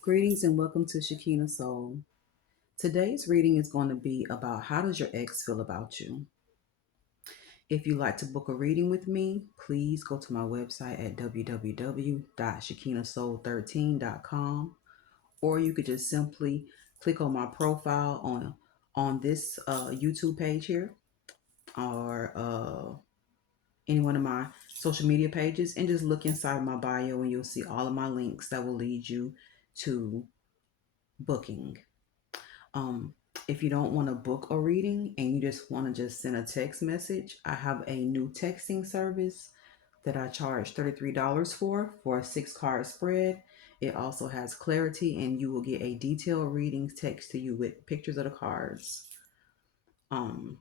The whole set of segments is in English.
Greetings and welcome to Shakina Soul. Today's reading is going to be about how does your ex feel about you? If you'd like to book a reading with me, please go to my website at www.shakinasoul13.com, or you could just simply click on my profile on this YouTube page here, or any one of my social media pages, and just look inside my bio and you'll see all of my links that will lead you to booking. Um, if you don't want to book a reading and you just want to just send a text message, I have a new texting service that I charge $33 for a 6 card spread. It also has clarity, and you will get a detailed reading text to you with pictures of the cards. Um,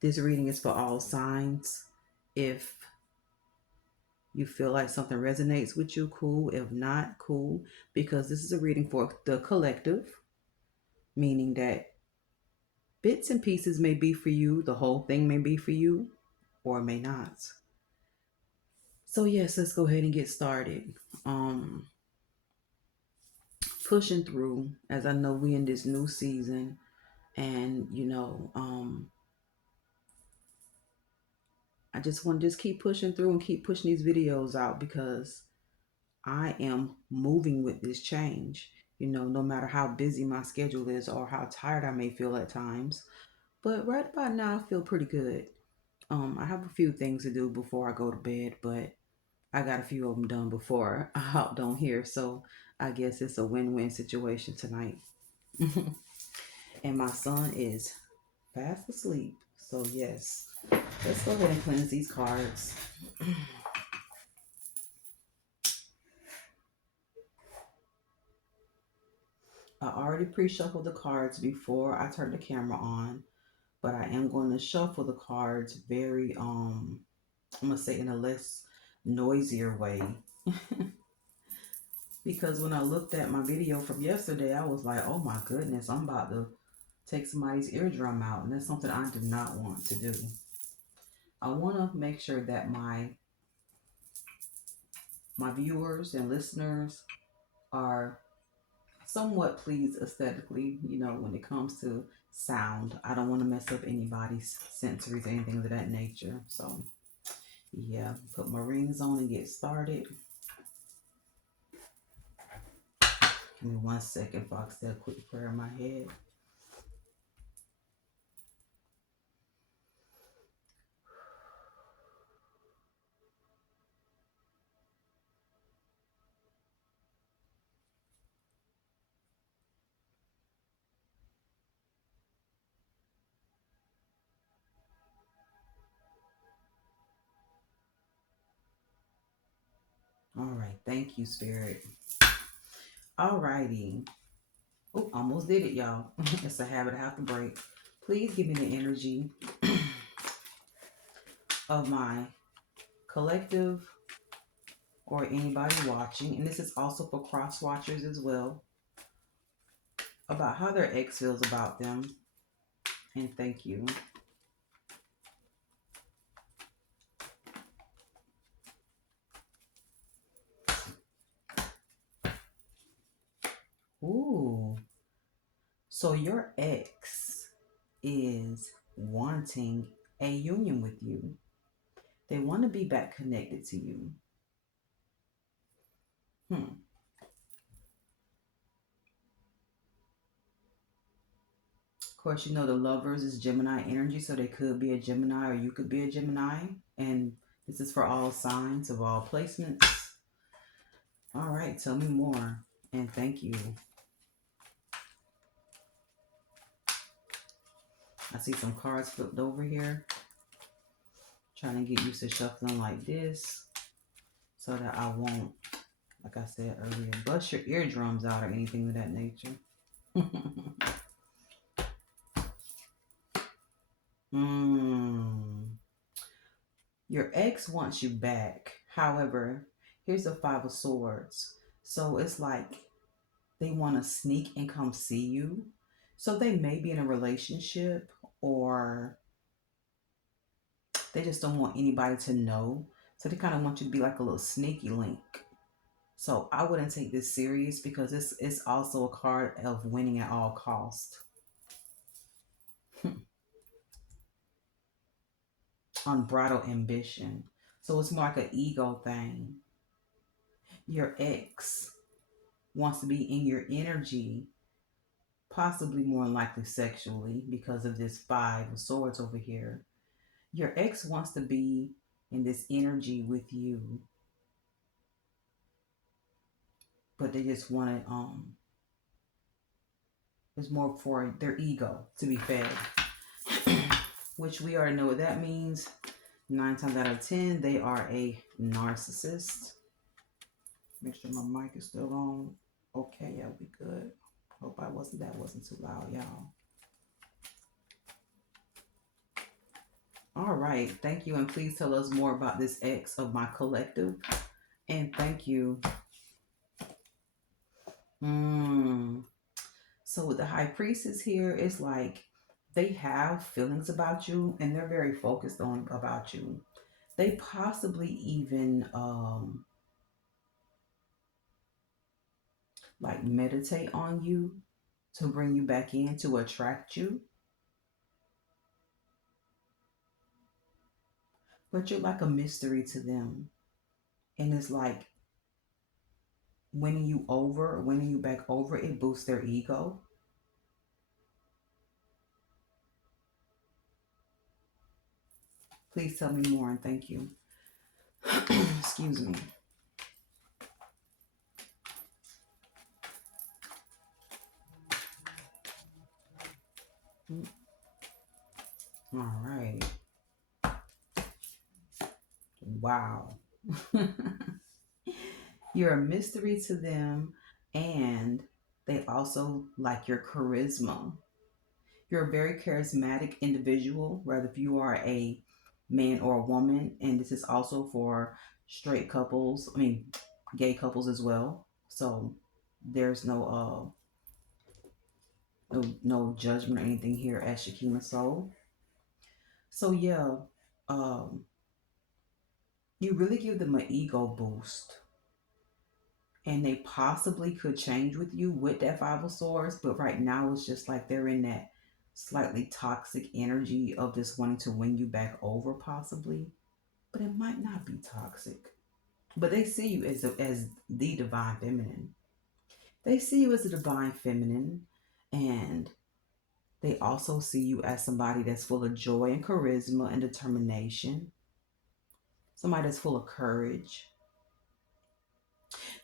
this reading is for all signs. If you feel like something resonates with you, cool. If not, cool. Because this is a reading for the collective, meaning that bits and pieces may be for you, the whole thing may be for you, or may not. So yes, let's go ahead and get started. Um Pushing through, as I know we in this new season, and I just want to just keep pushing through and keep pushing these videos out because I am moving with this change. No matter how busy my schedule is or how tired I may feel at times. But right about now I feel pretty good. I have a few things to do before I go to bed, but I got a few of them done before I hopped on here. So I guess it's a win-win situation tonight. And my son is fast asleep. So yes, let's go ahead and cleanse these cards. I already pre-shuffled the cards before I turned the camera on, but I am going to shuffle the cards very I'm gonna say in a less noisier way. Because when I looked at my video from yesterday, I was like, oh my goodness, I'm about to take somebody's eardrum out, and that's something I do not want to do. I want to make sure that my viewers and listeners are somewhat pleased aesthetically, when it comes to sound. I don't want to mess up anybody's sensories or anything of that nature. So yeah, put my rings on and get started. Give me 1 second if I say a quick prayer in my head. All right, thank you, Spirit. All righty. Oh, almost did it, y'all. It's a habit I have to break. Please give me the energy of my collective or anybody watching, and this is also for cross watchers as well, about how their ex feels about them. And thank you. Ooh. So your ex is wanting a union with you. They want to be back connected to you. Hmm. Of course, the lovers is Gemini energy, so they could be a Gemini or you could be a Gemini. And this is for all signs of all placements. All right, tell me more. And thank you. I see some cards flipped over here. Trying to get used to shuffling like this so that I won't, like I said earlier, bust your eardrums out or anything of that nature. mm. Your ex wants you back. However, here's the Five of Swords. So it's like they want to sneak and come see you. So they may be in a relationship, or they just don't want anybody to know. So they kind of want you to be like a little sneaky link. So I wouldn't take this serious because it's also a card of winning at all cost. Unbridled ambition. So it's more like an ego thing. Your ex wants to be in your energy, possibly more likely sexually because of this five of swords over here. Your ex wants to be in this energy with you, but they just want it it's more for their ego to be fed. Which we already know what that means. 9 times out of 10, they are a narcissist. Make sure my mic is still on. Okay, yeah, we good. Hope that wasn't too loud, y'all. All right, thank you, and please tell us more about this ex of my collective. And thank you. So with the high priestess here, it's like they have feelings about you, and they're very focused on about you. They possibly even like meditate on you to bring you back in to attract you. But you're like a mystery to them. And it's like winning you back over, it boosts their ego. Please tell me more and thank you. Excuse me. All right. Wow. You're a mystery to them, and they also like your charisma. You're a very charismatic individual, whether if you are a man or a woman, and this is also for straight couples, I mean, gay couples as well. So there's no judgment or anything here at Shakima Soul. So yeah, um, you really give them an ego boost, and they possibly could change with you with that Five of Swords, but right now it's just like they're in that slightly toxic energy of just wanting to win you back over, possibly. But it might not be toxic. But they see you as the divine feminine. They see you as a divine feminine, and they also see you as somebody that's full of joy and charisma and determination, somebody that's full of courage.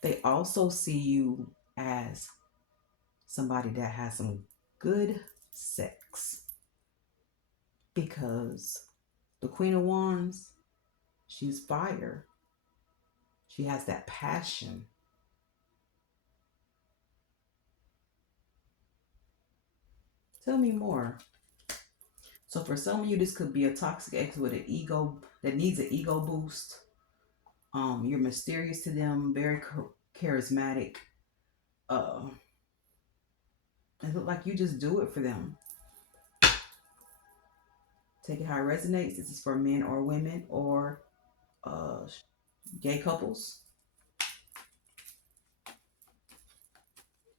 They also see you as somebody that has some good sex because the Queen of Wands, she's fire. She has that passion. Tell me more. So for some of you, this could be a toxic ex with an ego that needs an ego boost. You're mysterious to them, very charismatic. Uh, it look like you just do it for them. Take it how it resonates. This is for men or women or uh, gay couples.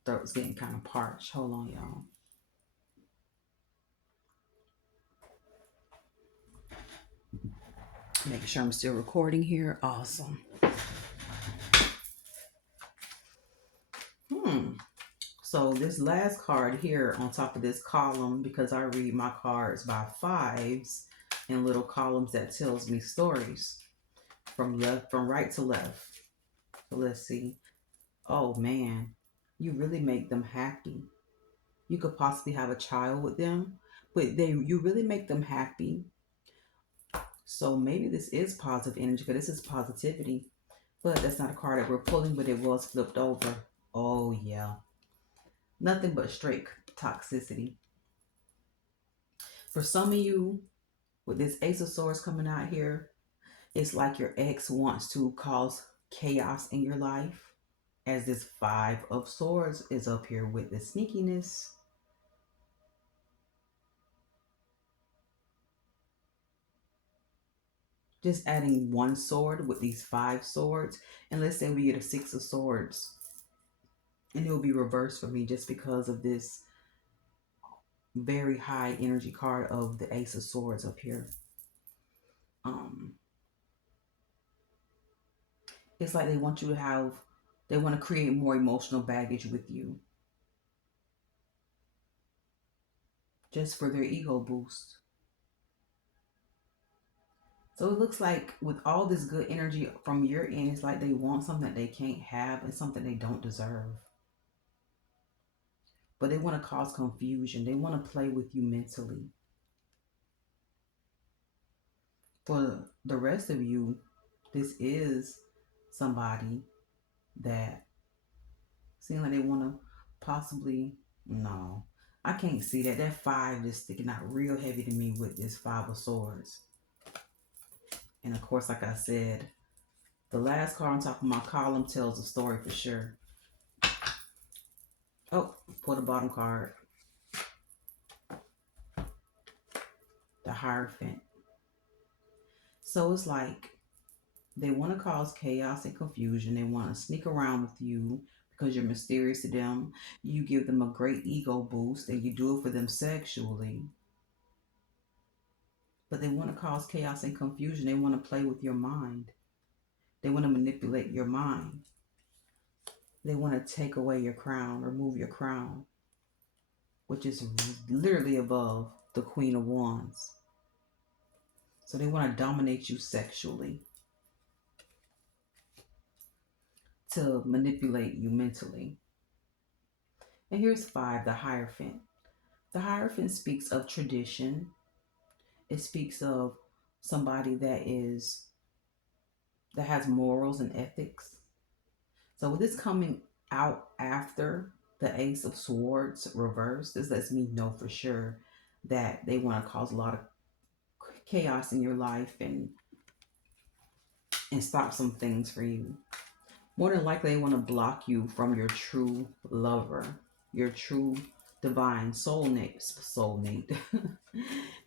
Throat's getting kind of parched. Hold on, y'all. Making sure I'm still recording here. Awesome. So this last card here on top of this column, because I read my cards by fives in little columns that tells me stories from right to left. So let's see. Oh man, you really make them happy. You could possibly have a child with them, but you really make them happy. So maybe this is positive energy because this is positivity. But that's not a card that we're pulling, but it was flipped over. Oh yeah. Nothing but straight toxicity. For some of you, with this Ace of Swords coming out here, it's like your ex wants to cause chaos in your life. As this Five of Swords is up here with the sneakiness. Just adding one sword with these 5 swords. And let's say we get a 6 of swords. And it will be reversed for me just because of this very high energy card of the Ace of Swords up here. Um, it's like they want to create more emotional baggage with you just for their ego boost. So it looks like with all this good energy from your end, it's like they want something that they can't have and something they don't deserve. But they want to cause confusion. They want to play with you mentally. For the rest of you, this is somebody that seems like they want to possibly, no, I can't see that. That 5 is sticking out real heavy to me with this 5 of Swords. And of course, like I said, the last card on top of my column tells a story for sure. Oh, pull the bottom card. The Hierophant. So it's like they want to cause chaos and confusion. They want to sneak around with you because you're mysterious to them. You give them a great ego boost and you do it for them sexually. But they want to cause chaos and confusion. They want to play with your mind. They want to manipulate your mind. They want to take away your crown, remove your crown, which is literally above the Queen of Wands. So they want to dominate you sexually, to manipulate you mentally. And here's 5, the Hierophant. The Hierophant speaks of tradition. It speaks of somebody that has morals and ethics. So with this coming out after the Ace of Swords reversed, this lets me know for sure that they want to cause a lot of chaos in your life and stop some things for you. More than likely, they want to block you from your true lover, your true divine soulmate,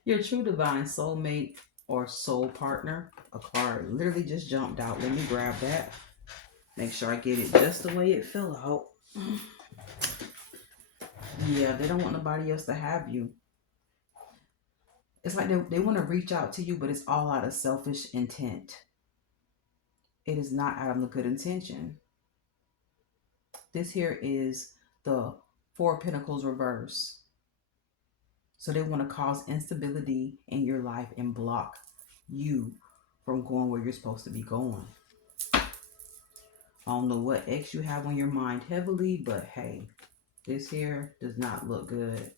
your true divine soulmate or soul partner. A card literally just jumped out. Let me grab that. Make sure I get it just the way it fell out. Yeah, they don't want nobody else to have you. It's like they want to reach out to you, but it's all out of selfish intent. It is not out of a good intention. This here is the 4 of Pentacles reverse. So they want to cause instability in your life and block you from going where you're supposed to be going. I don't know what X you have on your mind heavily, but hey, this here does not look good.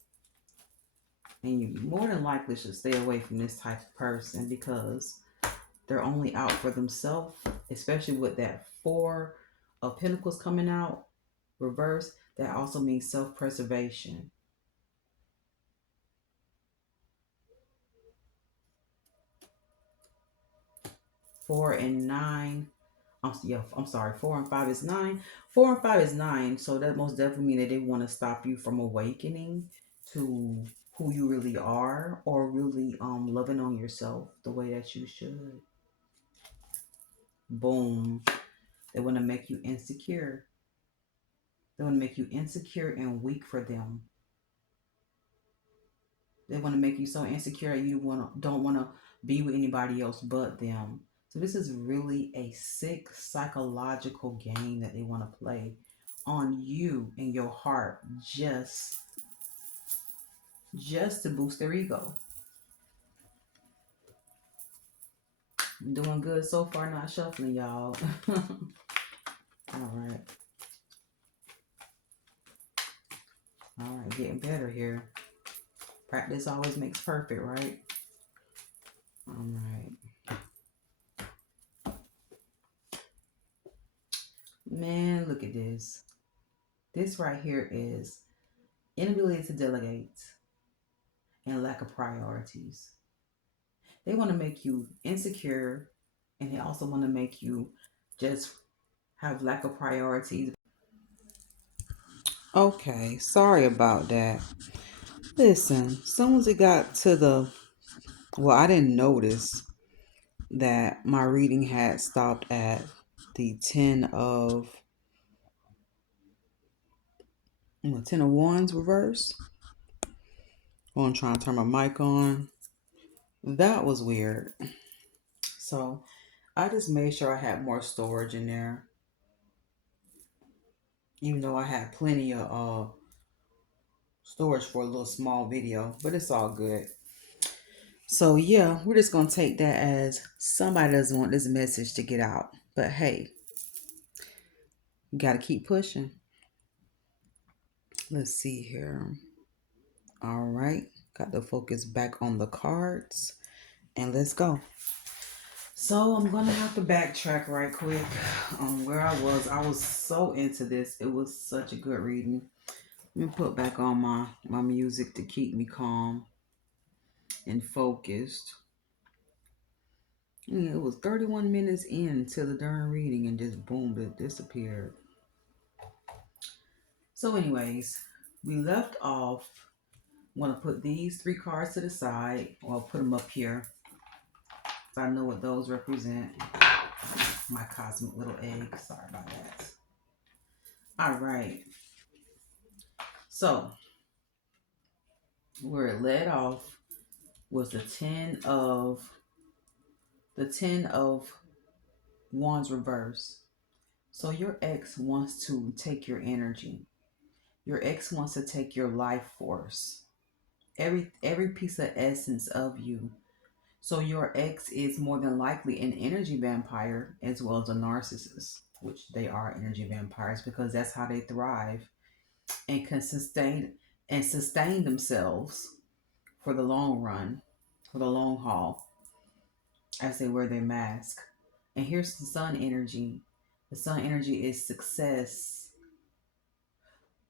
And you more than likely should stay away from this type of person because they're only out for themselves, especially with that 4 of Pentacles coming out reverse. That also means self-preservation. Four and 9. I'm sorry. 4 and 5 is 9. 4 and 5 is 9. So that most definitely means that they want to stop you from awakening to who you really are, or really loving on yourself the way that you should. Boom. They want to make you insecure. They want to make you insecure and weak for them. They want to make you so insecure you don't want to be with anybody else but them. So this is really a sick psychological game that they want to play on you and your heart, just to boost their ego. I'm doing good so far, not shuffling, y'all. All right. All right, getting better here. Practice always makes perfect, right? All right. Man, look at this. This right here is inability to delegate and lack of priorities. They want to make you insecure, and they also want to make you just have lack of priorities. Okay, sorry about that. Listen, as soon as it got to well, I didn't notice that my reading had stopped at the 10 of Wands reverse. I'm trying to turn my mic on. That was weird. So I just made sure I had more storage in there. Even though I had plenty of storage for a little small video, but it's all good. So yeah, we're just gonna take that as somebody doesn't want this message to get out. But hey, you gotta keep pushing. Let's see here. All right, got the focus back on the cards, and let's go. So I'm gonna have to backtrack right quick on where I was. I was so into this. It was such a good reading. Let me put back on my music to keep me calm and focused. Yeah, it was 31 minutes into the darn reading and just boom, it disappeared. So anyways, we left off. I'm going to put these 3 cards to the side. Or I'll put them up here. So I know what those represent. My cosmic little egg. Sorry about that. All right. So where it led off was the 10 of Wands reverse. So your ex wants to take your energy. Your ex wants to take your life force. Every piece of essence of you. So your ex is more than likely an energy vampire as well as a narcissist, which they are energy vampires because that's how they thrive and can sustain themselves for the long run, for the long haul, as they wear their mask. And here's the sun energy. The sun energy is success,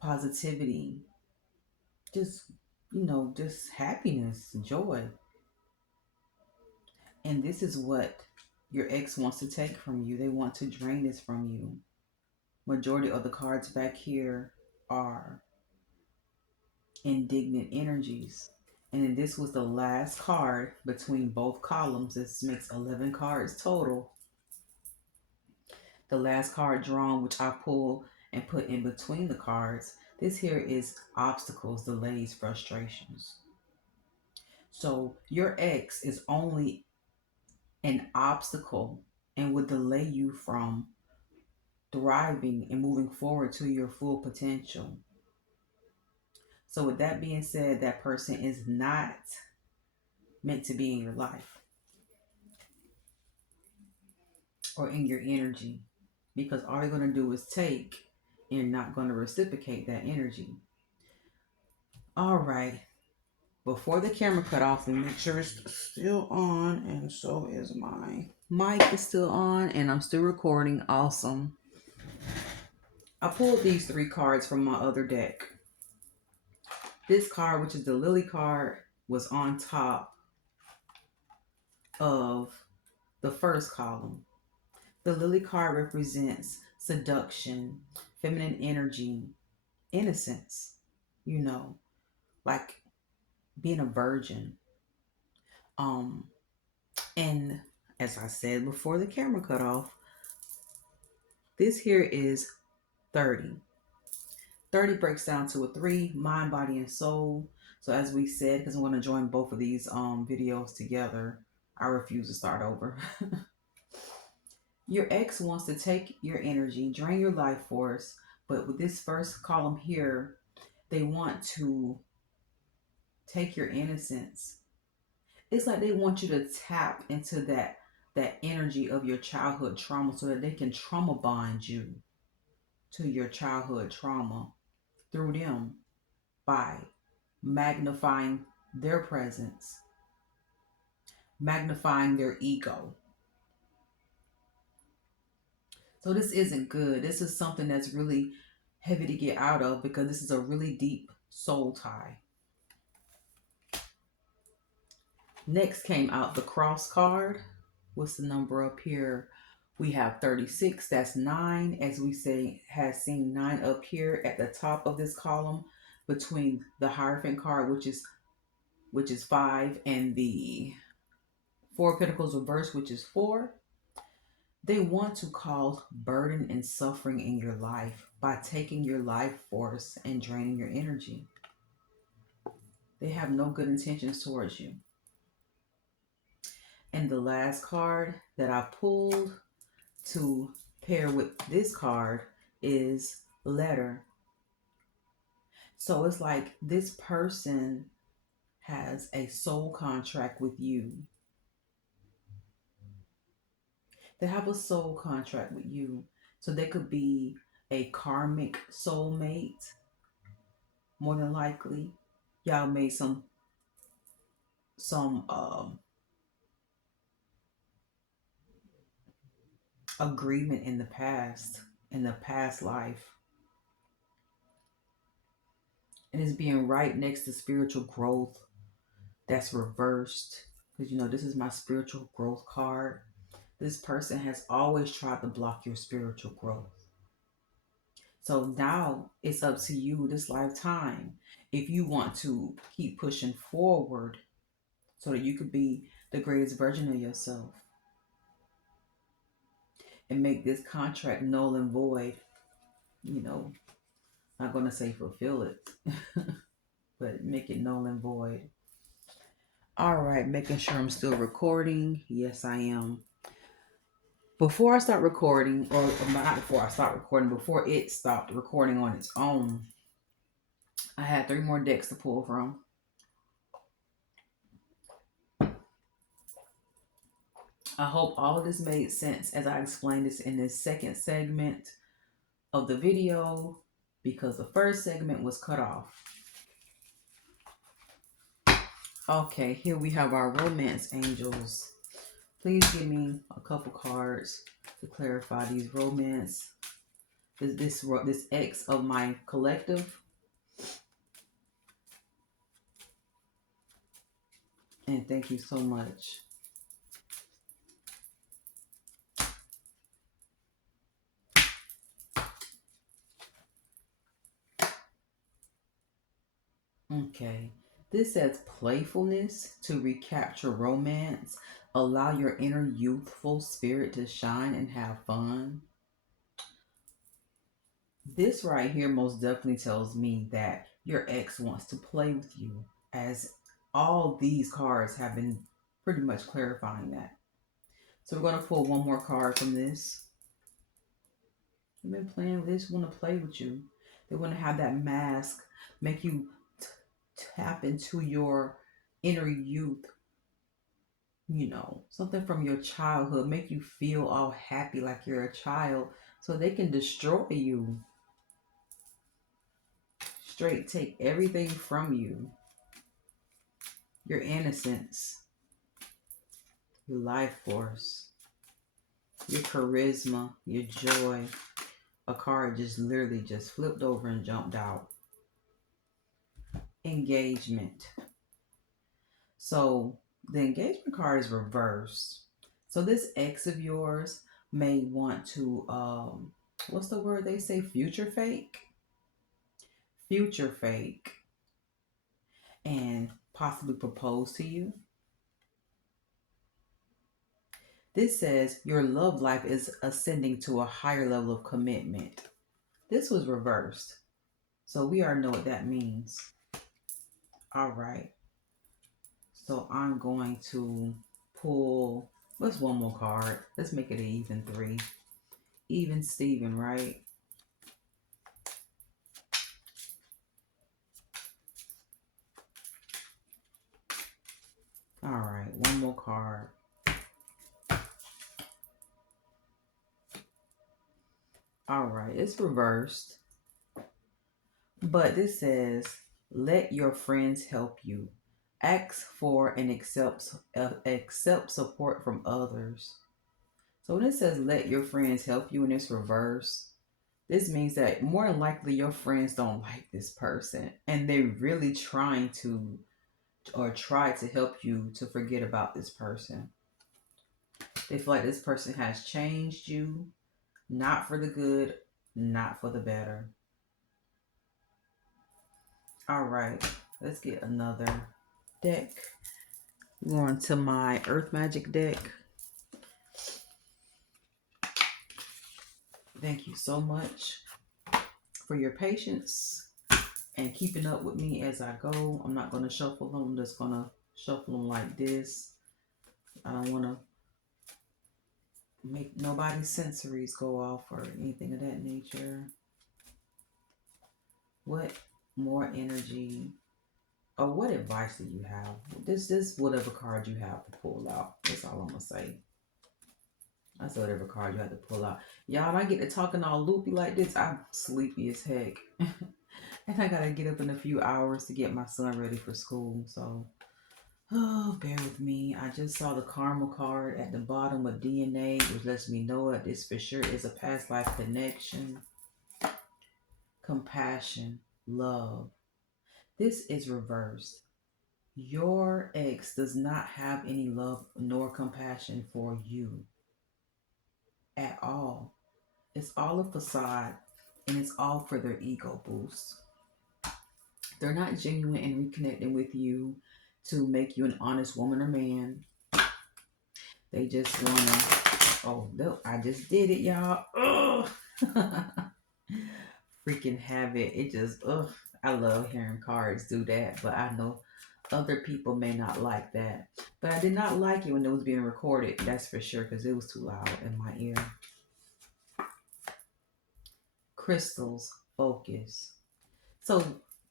positivity, just just happiness, joy. And this is what your ex wants to take from you. They want to drain this from you. Majority of the cards back here are indignant energies. And then this was the last card between both columns. This makes 11 cards total. The last card drawn, which I pull and put in between the cards, this here is obstacles, delays, frustrations. So your ex is only an obstacle and would delay you from thriving and moving forward to your full potential. So, with that being said, that person is not meant to be in your life or in your energy because all they're going to do is take and not going to reciprocate that energy. All right. Before the camera cut off, and make sure it's still on, and so is my mic is still on, and I'm still recording. Awesome. I pulled these 3 cards from my other deck. This card, which is the Lily card, was on top of the first column. The Lily card represents seduction, feminine energy, innocence, like being a virgin. And as I said before the camera cut off, this here is 30. 30 breaks down to a 3, mind, body, and soul. So as we said, because I'm going to join both of these videos together, I refuse to start over. Your ex wants to take your energy, drain your life force, but with this first column here, they want to take your innocence. It's like they want you to tap into that energy of your childhood trauma so that they can trauma bond you to your childhood trauma through them by magnifying their presence, magnifying their ego. So this isn't good. This is something that's really heavy to get out of because this is a really deep soul tie. Next came out the cross card. What's the number up here? We have 36. That's 9. As we say, has seen 9 up here at the top of this column between the Hierophant card, which is 5, and the Four of Pentacles reverse, which is 4. They want to cause burden and suffering in your life by taking your life force and draining your energy. They have no good intentions towards you. And the last card that I pulled to pair with this card is Letter. So it's like this person has a soul contract with you. They have a soul contract with you. So they could be a karmic soulmate, more than likely. Y'all made some agreement in the past life. And it's being right next to spiritual growth that's reversed. Because this is my spiritual growth card. This person has always tried to block your spiritual growth. So now it's up to you this lifetime if you want to keep pushing forward so that you could be the greatest version of yourself and make this contract null and void. Not going to say fulfill it, but make it null and void. All right, making sure I'm still recording. Yes, I am. Before I start recording, or not before I start recording, before it stopped recording on its own, I had 3 more decks to pull from. I hope all of this made sense as I explained this in this second segment of the video, because the first segment was cut off. Okay, here we have our romance angels. Please give me a couple cards to clarify these romance. This X of my collective. And thank you so much. Okay. This says playfulness to recapture romance. Allow your inner youthful spirit to shine and have fun. This right here most definitely tells me that your ex wants to play with you, as all these cards have been pretty much clarifying that. So we're going to pull one more card from this. They've been playing with this, want to play with you. They want to have that mask, make you tap into your inner youth, something from your childhood, make you feel all happy like you're a child, so they can destroy you. Straight take everything from you. Your innocence, your life force, your charisma, your joy. A card just literally just flipped over and jumped out. Engagement. So the engagement card is reversed. So this ex of yours may want to, what's the word they say? Future fake? Future fake. And possibly propose to you. This says your love life is ascending to a higher level of commitment. This was reversed. So we already know what that means. All right. So I'm going to pull, what's one more card? Let's make it an even 3. Even Steven, right? All right, one more card. All right, it's reversed. But this says, let your friends help you. Ask for and accept support from others. So when it says let your friends help you and it's reversed, this means that more than likely your friends don't like this person and they're really trying to or try to help you to forget about this person. They feel like this person has changed you, not for the good, not for the better. All right, let's get another deck. Going to my Earth Magic deck. Thank you so much for your patience and keeping up with me as I go. I'm not going to shuffle them. I'm just going to shuffle them like this. I don't want to make nobody's sensories go off or anything of that nature. What more energy or what advice do you have? This whatever card you have to pull out. That's all I'm gonna say. That's whatever card you have to pull out. Y'all, I get to talking all loopy like this. I'm sleepy as heck. And I gotta get up in a few hours to get my son ready for school. So oh, bear with me. I just saw the karma card at the bottom of DNA, which lets me know that this for sure is a past life connection. Compassion, love. This is reversed. Your ex does not have any love nor compassion for you at all. It's all a facade and it's all for their ego boost. They're not genuine and reconnecting with you to make you an honest woman or man. They just wanna, oh, no, I just did it, y'all. Ugh. Freaking have it. It just, ugh. I love hearing cards do that, but I know other people may not like that. But I did not like it when it was being recorded, that's for sure, because it was too loud in my ear. Crystals, focus. So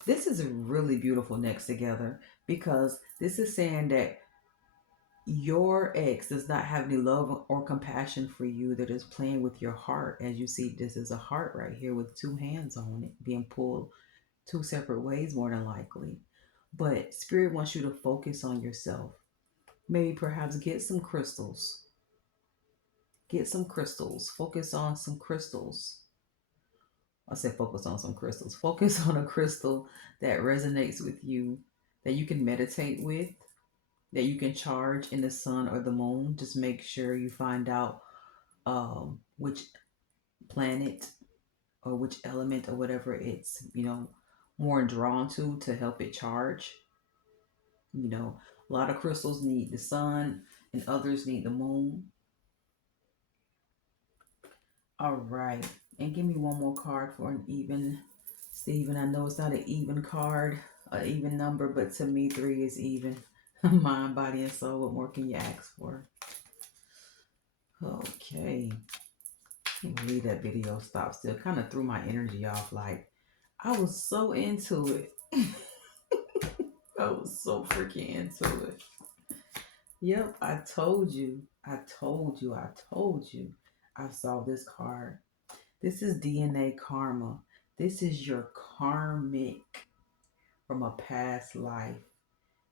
this is a really beautiful next together because this is saying that your ex does not have any love or compassion for you. They're just playing with your heart. As you see, this is a heart right here with two hands on it being pulled two separate ways, more than likely. But Spirit wants you to focus on yourself. Maybe perhaps get some crystals. Get some crystals. Focus on some crystals. I said focus on some crystals. Focus on a crystal that resonates with you, that you can meditate with, that you can charge in the sun or the moon. Just make sure you find out which planet or which element or whatever it's, more drawn to help it charge. A lot of crystals need the sun and others need the moon. All right. And give me one more card for an even. Stephen, I know it's not an even card, an even number, but to me, 3 is even. Mind, body, and soul. What more can you ask for? Okay. Can't believe that video stopped still. Kind of threw my energy off. Like, I was so into it. I was so freaking into it. Yep, I told you. I told you. I told you. I saw this card. This is DNA karma. This is your karmic from a past life.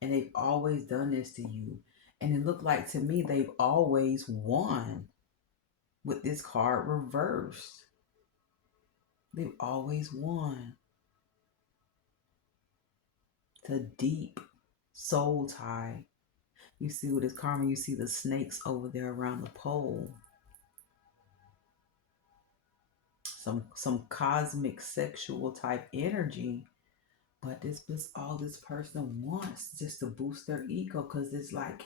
And they've always done this to you. And it looked like to me they've always won with this card reversed. They've always won. It's a deep soul tie. You see with this karma, you see the snakes over there around the pole. Some cosmic sexual type energy. But this is all this person wants, just to boost their ego, because it's like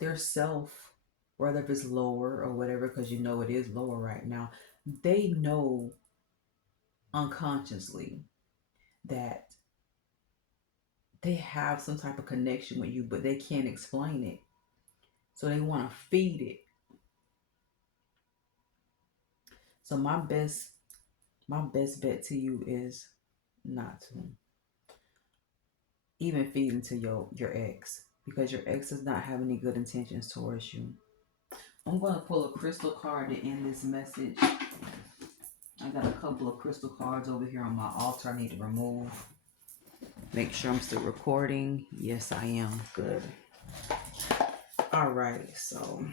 their self, whether if it's lower or whatever, because it is lower right now. They know unconsciously that they have some type of connection with you, but they can't explain it. So they want to feed it. So my best bet to you is not to even feed into your ex, because your ex does not have any good intentions towards you. I'm going to pull a crystal card to end this message. I got a couple of crystal cards over here on my altar I need to remove. Make sure I'm still recording. Yes, I am. Good. All right, so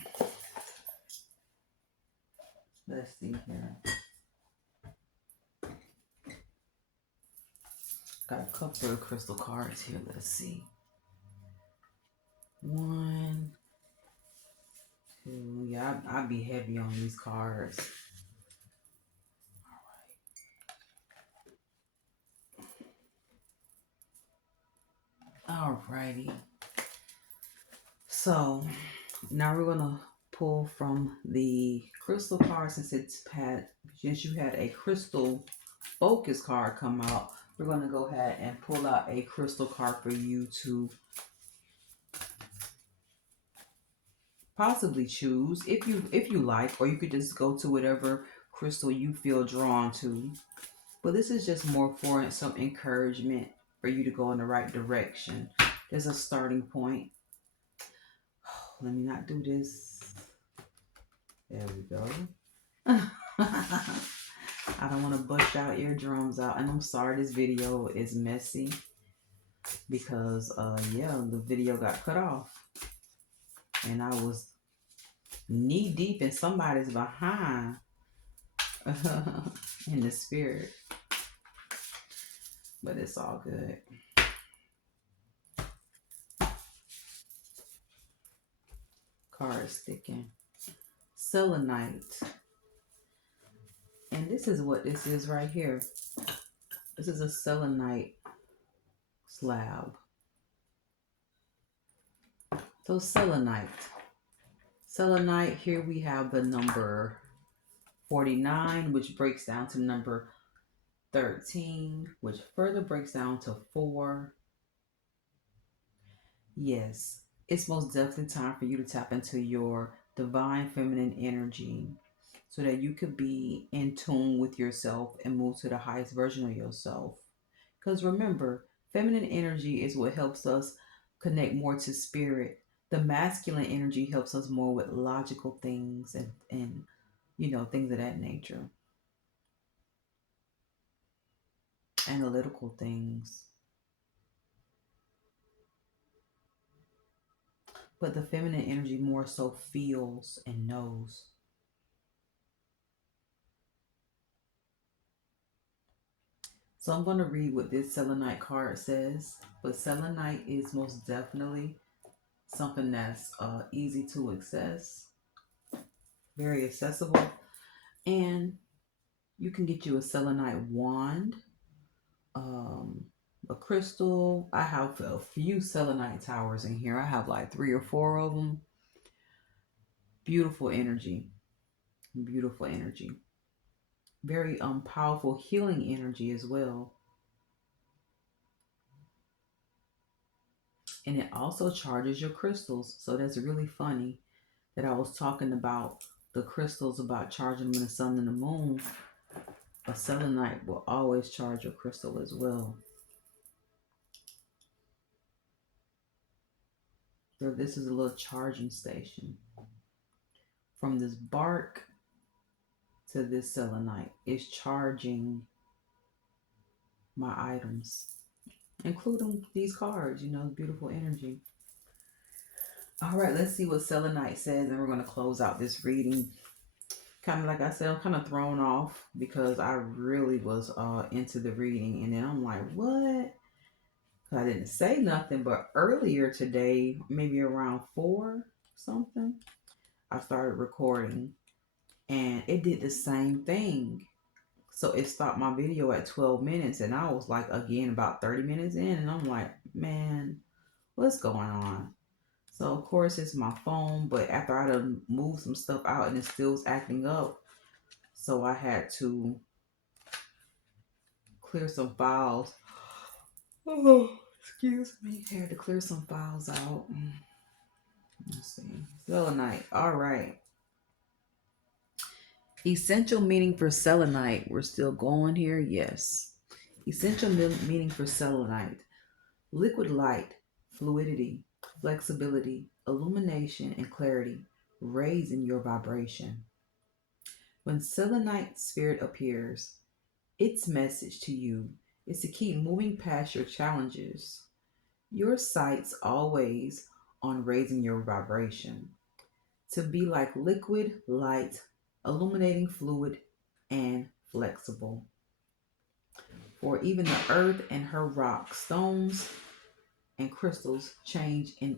let's see here. Got a couple of crystal cards here. Let's see. 1, 2. Yeah, I'd be heavy on these cards. All righty. So now we're gonna pull from the crystal card since you had a crystal focus card come out. We're gonna go ahead and pull out a crystal card for you to possibly choose if you like, or you could just go to whatever crystal you feel drawn to. But this is just more for some encouragement for you to go in the right direction. There's a starting point. Let me not do this. There we go. I don't want to bust your eardrums out. And I'm sorry this video is messy because yeah, the video got cut off. And I was knee deep in somebody's behind in the spirit. But it's all good. Card sticking. Selenite. And this is what this is right here. This is a selenite slab. So selenite. Selenite, here we have the number 49, which breaks down to number 13, which further breaks down to 4. Yes, it's most definitely time for you to tap into your divine feminine energy so that you could be in tune with yourself and move to the highest version of yourself. Because remember, feminine energy is what helps us connect more to spirit. The masculine energy helps us more with logical things and things of that nature, analytical things. But the feminine energy more so feels and knows. So I'm going to read what this selenite card says. But selenite is most definitely something that's easy to access, very accessible. And you can get you a selenite wand, a crystal. I have a few selenite towers in here. I have like 3 or 4 of them. Beautiful energy. Beautiful energy. Very powerful healing energy as well. And it also charges your crystals. So that's really funny that I was talking about the crystals, about charging them in the sun and the moon. A selenite will always charge your crystal as well. So this is a little charging station. From this bark to this selenite is charging my items, including these cards, beautiful energy. All right, let's see what selenite says, and we're going to close out this reading. Kind of like I said, I'm kind of thrown off because I really was into the reading, and then I'm like, what? I didn't say nothing, but earlier today, maybe around 4 something, I started recording, and it did the same thing. So it stopped my video at 12 minutes, and I was like, again, about 30 minutes in, and I'm like, man, what's going on? So of course it's my phone, but after I done moved some stuff out and it still was acting up, so I had to clear some files. Oh, excuse me. I had to clear some files out. Let's see. Selenite. All right. Essential meaning for selenite. We're still going here. Yes. Essential meaning for selenite. Liquid light, fluidity, flexibility, illumination, and clarity, raising your vibration. When selenite spirit appears, its message to you is to keep moving past your challenges. Your sight's always on raising your vibration. To be like liquid light, illuminating fluid, and flexible. For even the earth and her rocks, stones, and crystals change and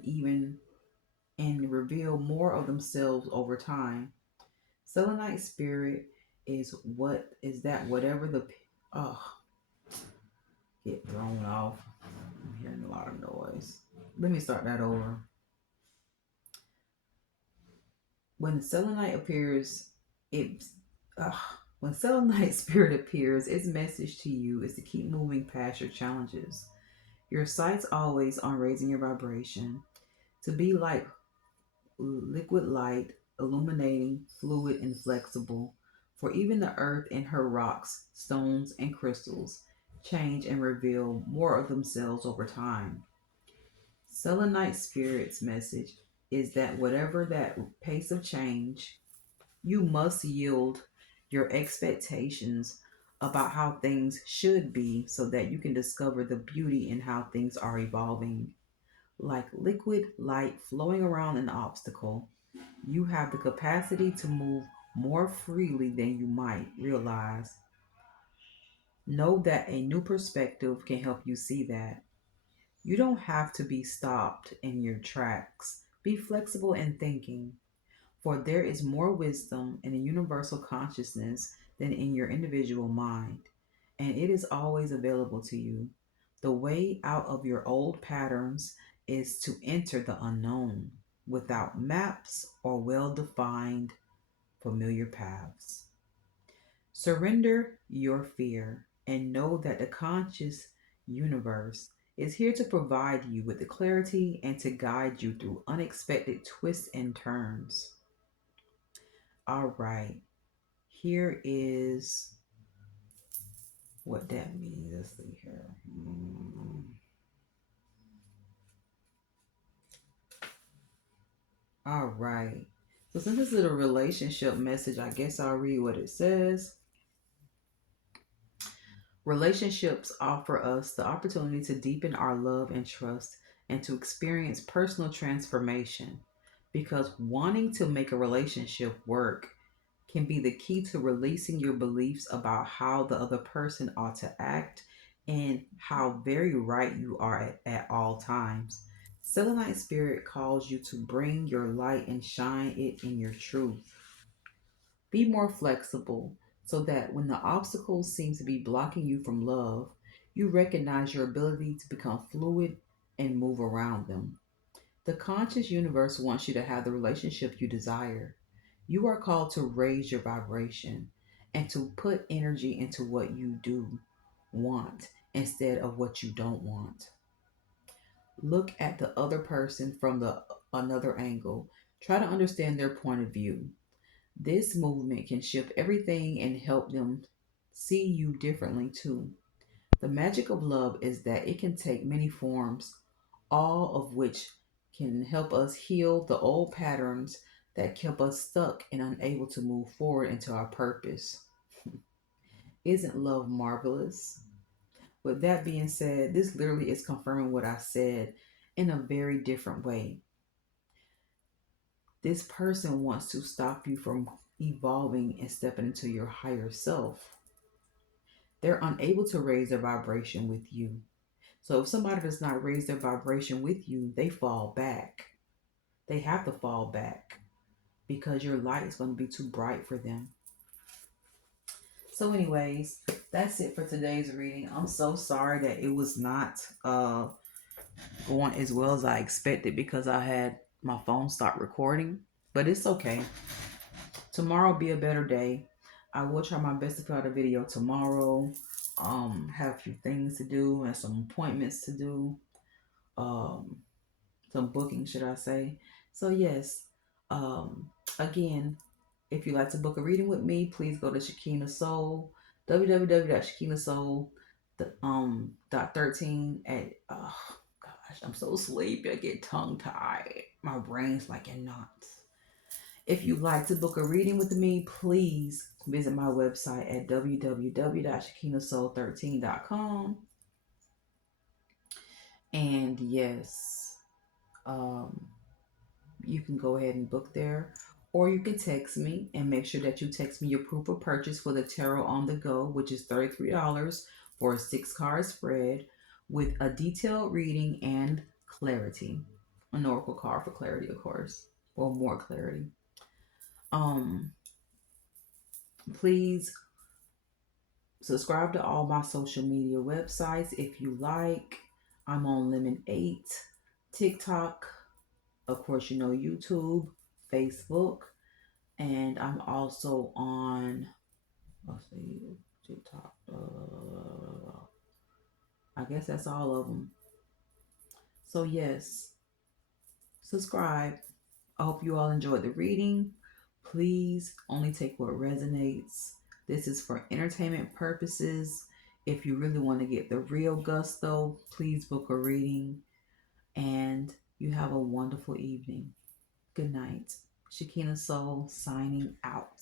reveal more of themselves over time. Selenite spirit is whatever the get thrown off. I'm hearing a lot of noise. Let me start that over. When the selenite appears, it uh, when selenite spirit appears, its message to you is to keep moving past your challenges. Your sight's always on raising your vibration, to be like liquid light, illuminating, fluid, and flexible. For even the earth and her rocks, stones, and crystals change and reveal more of themselves over time. Selenite Spirit's message is that whatever that pace of change, you must yield your expectations about how things should be so that you can discover the beauty in how things are evolving. Like liquid light flowing around an obstacle, you have the capacity to move more freely than you might realize. Know that a new perspective can help you see that. You don't have to be stopped in your tracks. Be flexible in thinking, for there is more wisdom in a universal consciousness than in your individual mind, and it is always available to you. The way out of your old patterns is to enter the unknown without maps or well defined familiar paths. Surrender your fear and know that the conscious universe is here to provide you with the clarity and to guide you through unexpected twists and turns. All right, here is what that means. Let's see here. All right. So, since this is a relationship message, I guess I'll read what it says. Relationships offer us the opportunity to deepen our love and trust and to experience personal transformation because wanting to make a relationship work can be the key to releasing your beliefs about how the other person ought to act and how very right you are at all times. Selenite Spirit calls you to bring your light and shine it in your truth. Be more flexible so that when the obstacles seem to be blocking you from love, you recognize your ability to become fluid and move around them. The conscious universe wants you to have the relationship you desire. You are called to raise your vibration and to put energy into what you do want instead of what you don't want. Look at the other person from the another angle. Try to understand their point of view. This movement can shift everything and help them see you differently too. The magic of love is that it can take many forms, all of which can help us heal the old patterns that kept us stuck and unable to move forward into our purpose. Isn't love marvelous? With that being said, this literally is confirming what I said in a very different way. This person wants to stop you from evolving and stepping into your higher self. They're unable to raise their vibration with you. So if somebody does not raise their vibration with you, they fall back. They have to fall back because your light is going to be too bright for them. So, anyways, that's it for today's reading. I'm so sorry that it was not going as well as I expected because I had my phone stop recording, but it's okay. Tomorrow will be a better day. I will try my best to put out a video tomorrow. Have a few things to do and some appointments to do. Um, some booking, should I say? So yes. Again, if you'd like to book a reading with me, please go to Shakina Soul, www.shakinasoul, dot 13 at gosh, I'm so sleepy. I get tongue tied. My brain's like in knots. If you'd like to book a reading with me, please visit my website at www.shakinasoul13.com. And yes, um, you can go ahead and book there. Or you can text me and make sure that you text me your proof of purchase for the Tarot on the Go, which is $33 for a 6 card spread with a detailed reading and clarity. An oracle card for clarity, of course, or more clarity. Um, Please subscribe to all my social media websites if you like. I'm on Lemon 8, TikTok, of course, YouTube, Facebook. And I'm also on, let's see, TikTok. I guess that's all of them. So, yes, subscribe. I hope you all enjoyed the reading. Please only take what resonates. This is for entertainment purposes. If you really want to get the real gusto, please book a reading. And you have a wonderful evening. Good night. Shakina Soul signing out.